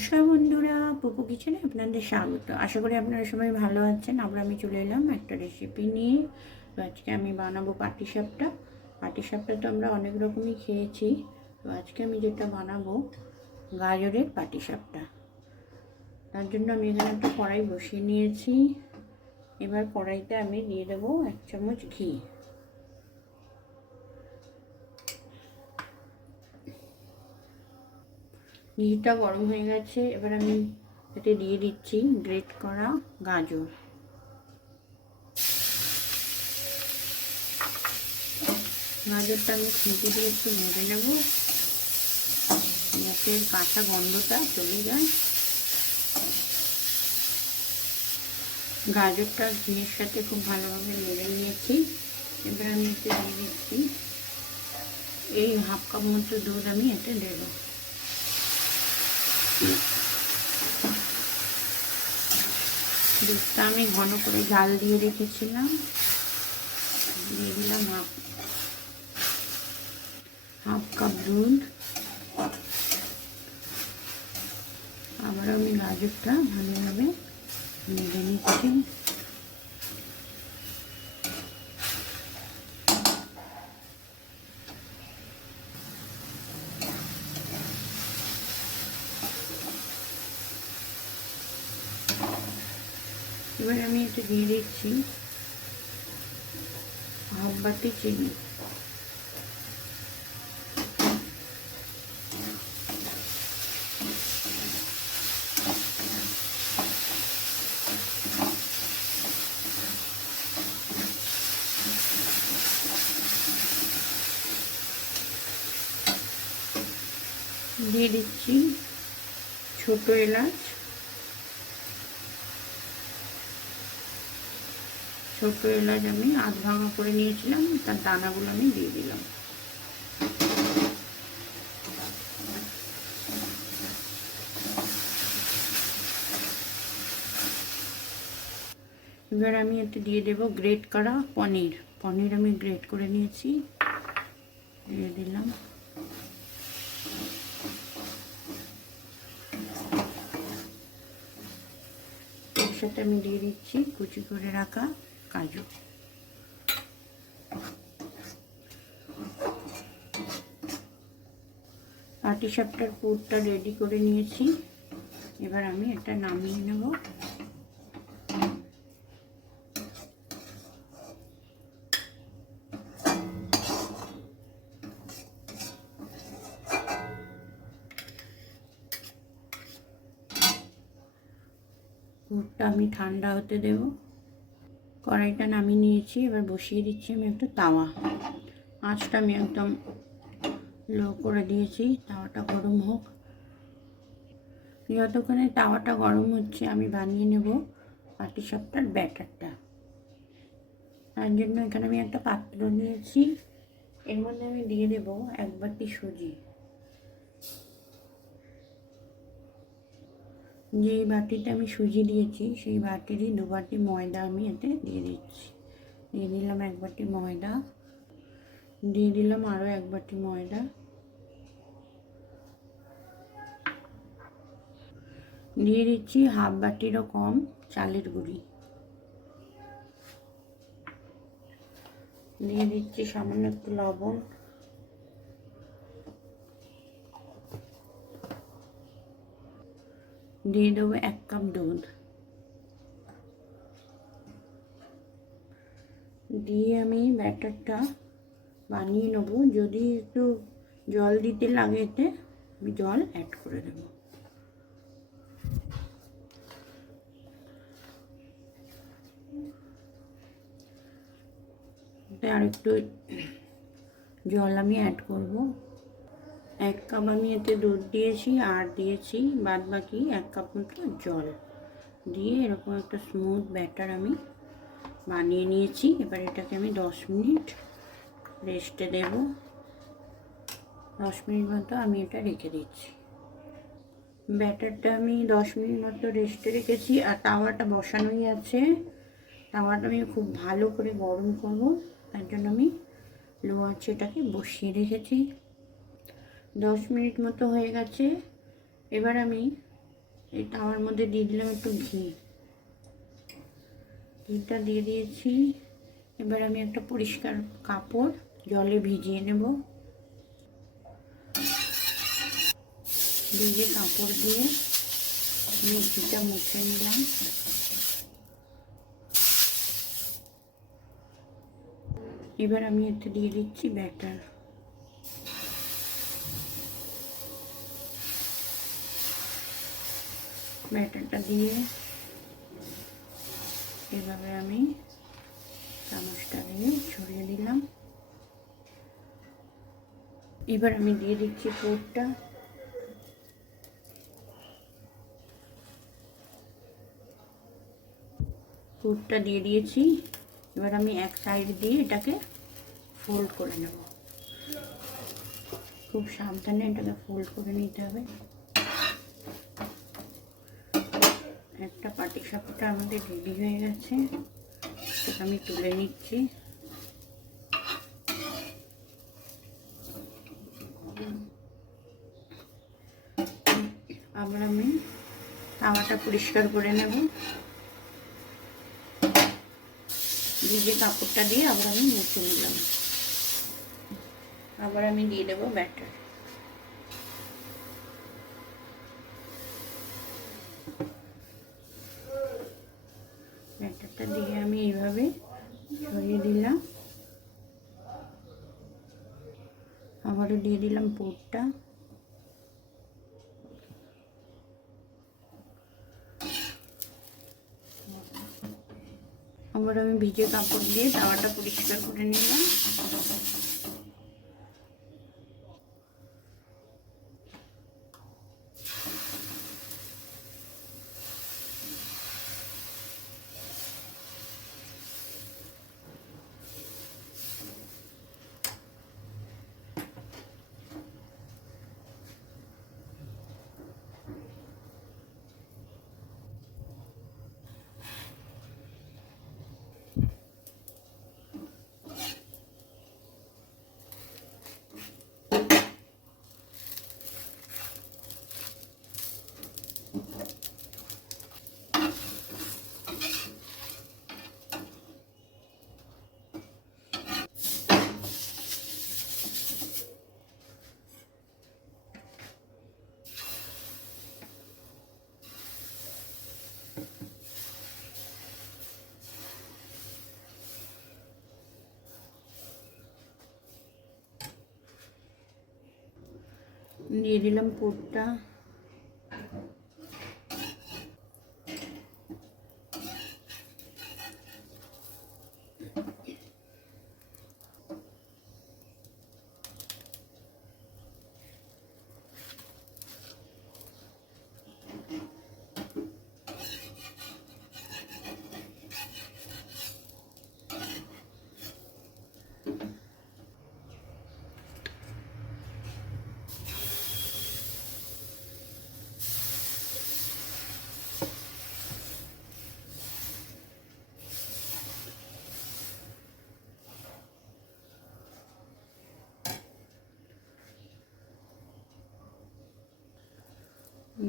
নমস্কার বন্ধুরা, পপু কিচেনে আপনাদের স্বাগত। আশা করি আপনারা সবাই ভালো আছেন। আবার আমি চলে এলাম একটা রেসিপি নিয়ে। তো আজকে আমি বানাবো পাটিসাপটা। পাটিসাপটা তো আমরা অনেক রকমই খেয়েছি। তো আজকে আমি যেটা বানাবো গাজরের পাটিসাপটা। তার জন্য আমি এখানে একটা কড়াই বসিয়ে নিয়েছি। এবার কড়াইতে আমি দিয়ে দেবো 1 চামচ ঘি। ঘিটা গরম হয়ে গেছে। এবার আমি এতে দিয়ে দিচ্ছি গ্রেট করা গাজর। গাজরটা আমি খুঁটি দিয়ে একটু ভেজে নেব, যাতে কাঁচা গন্ধটা চলে যায়। গাজরটা ঘিয়ের সাথে খুব ভালোভাবে নেড়ে নিয়েছি। এবার আমি এতে দিয়ে দিচ্ছি এই 1/2 কাপ মতো দুধ আমি এতে দেবো। দুধটা আমি ঘন করে জাল দিয়ে রেখেছিলাম। দিয়ে দিলাম 1/2 কাপ দুধ। আবার আমি গাজরটা ভালোভাবে নেড়ে নিচ্ছি। এবার আমি এতে দিয়ে দিচ্ছি 1/2 বাটি চিনি। দিয়ে দিচ্ছি ছোট এলাচ। ছোট এলাচ আমি আধ ভাঙা করে নিয়েছিলাম, তার দানাগুলো আমি দিয়ে দিলাম। এবার আমি এতে দিয়ে দেব গ্রেট করা পনির। পনির আমি গ্রেট করে নিয়েছি, দিয়ে দিলাম। এর সাথে আমি দিয়ে দিচ্ছি কুচি করে রাখা কাজু। পাটিসাপটার পুরটা রেডি করে নিয়েছি। এবার আমি এটা নামিয়ে নেব। পুরটা আমি ঠান্ডা হতে দেব। কড়াইটা নামিয়ে নিয়েছি। এবার বসিয়ে দিচ্ছি আমি একটা তাওয়া। আঁচটা আমি একদম লো করে দিয়েছি। তাওয়াটা গরম হোক। যতক্ষণে তাওয়াটা গরম হচ্ছে আমি বানিয়ে নেব পাটিসাপটার ব্যাটারটা। তার জন্য এখানে আমি একটা পাত্র নিয়েছি। এর মধ্যে আমি দিয়ে দেব 1 বাটি সুজি। যেই বাটিতে আমি সুজি দিয়েছি সেই বাটিরই 2 বাটি ময়দা আমি এতে দিয়ে দিচ্ছি। দিয়ে দিলাম 1 বাটি ময়দা। দিয়ে দিলাম আরও 1 বাটি ময়দা। দিয়ে দিচ্ছি 1/2 বাটিরও কম চালের গুঁড়ি। দিয়ে দিচ্ছি সামান্য একটু লবণ। দিয়ে দেবো 1 কাপ দুধ। দিয়ে আমি ব্যাটারটা বানিয়ে নেব। যদি একটু জল দিতে লাগে এতে আমি জল অ্যাড করে দেব। আর একটু জল আমি অ্যাড করব। 1 কাপ আমি এতে দুধ দিয়েছি আর দিয়েছি বাদ বাকি 1 কাপ মতো জল দিয়ে এরকম একটা স্মুথ ব্যাটার আমি বানিয়ে নিয়েছি। এবার এটাকে আমি 10 মিনিট রেস্টে দেব। 10 মিনিট মতো আমি এটা রেখে দিচ্ছি। ব্যাটারটা আমি 10 মিনিট মতো রেস্টে রেখেছি। আর তাওয়াটা বসানোই আছে। তাওয়াটা আমি খুব ভালো করে গরম করব, তার জন্য আমি লো আঁচে এটাকে বসিয়ে রেখেছি। 10 মিনিট মতো হয়ে গেছে। এবার আমি এই তাওয়ার মধ্যে দিয়ে দিলাম একটু ঘি, ঘিটা দিয়ে দিয়েছি। এবার আমি একটা পরিষ্কার কাপড় জলে ভিজিয়ে নেব, ভিজে কাপড় দিয়ে আমি ঘিটা মুছে নিলাম। এবার আমি এতে দিয়ে দিচ্ছি ব্যাটার। ব্যাটারটা দিয়ে এভাবে আমি চামচটা দিয়ে ছড়িয়ে দিলাম। এবার আমি দিয়ে দিচ্ছি পুরটা। পুরটা দিয়ে দিয়েছি। এবার আমি এক সাইড দিয়ে এটাকে ফোল্ড করে নেব। খুব সাবধানে এটাকে ফোল্ড করে নিতে হবে। একটা পাটিসাপটা আমাদের রেডি হয়ে গেছে, সেটা আমি তুলে নিচ্ছি। আবার আমি তাওয়াটা পরিষ্কার করে নেব, ভিজে কাপড়টা দিয়ে আবার আমি মুছে নিলাম। আবার আমি দিয়ে দেবো ব্যাটার। ব্যাটারটা দিয়ে আমি এইভাবে ছড়িয়ে দিলাম। আবারও দিয়ে দিলাম পুরটা। আবার আমি ভিজে কাপড় দিয়ে তাওয়াটা পরিষ্কার করে নিলাম। দিয়ে দিলাম পুরটা।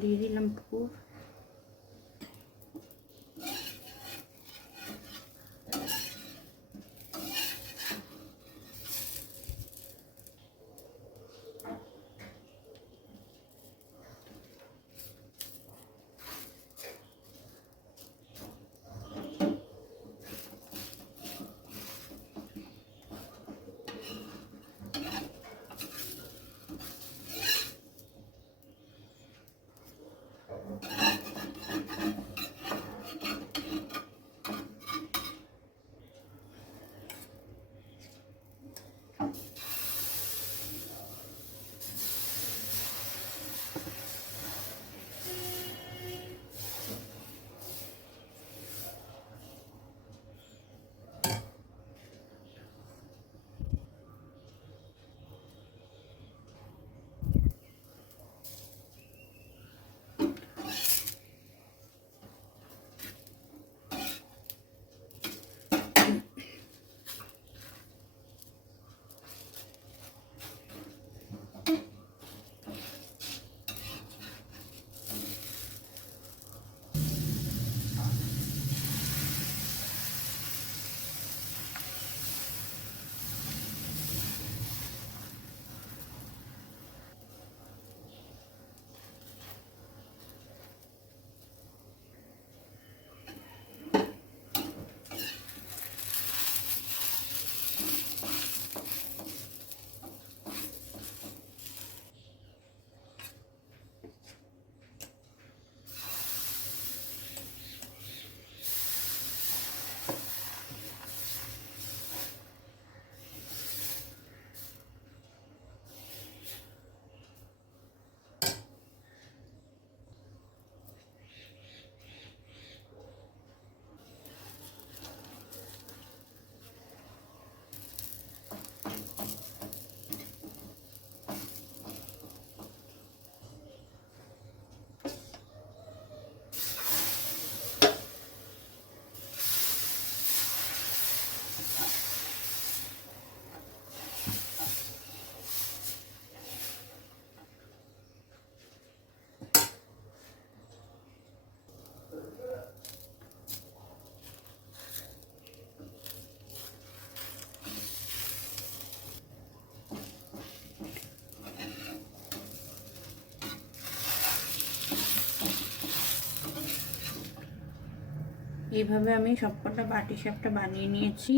দিয়ে দিলাম পুর। এইভাবে আমি সবকটা পাটিসাপটা বানিয়ে নিয়েছি।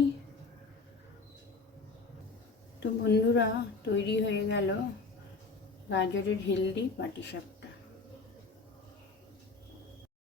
তো বন্ধুরা, তৈরি হয়ে গেল গাজরের হেলদি পাটিসাপটা।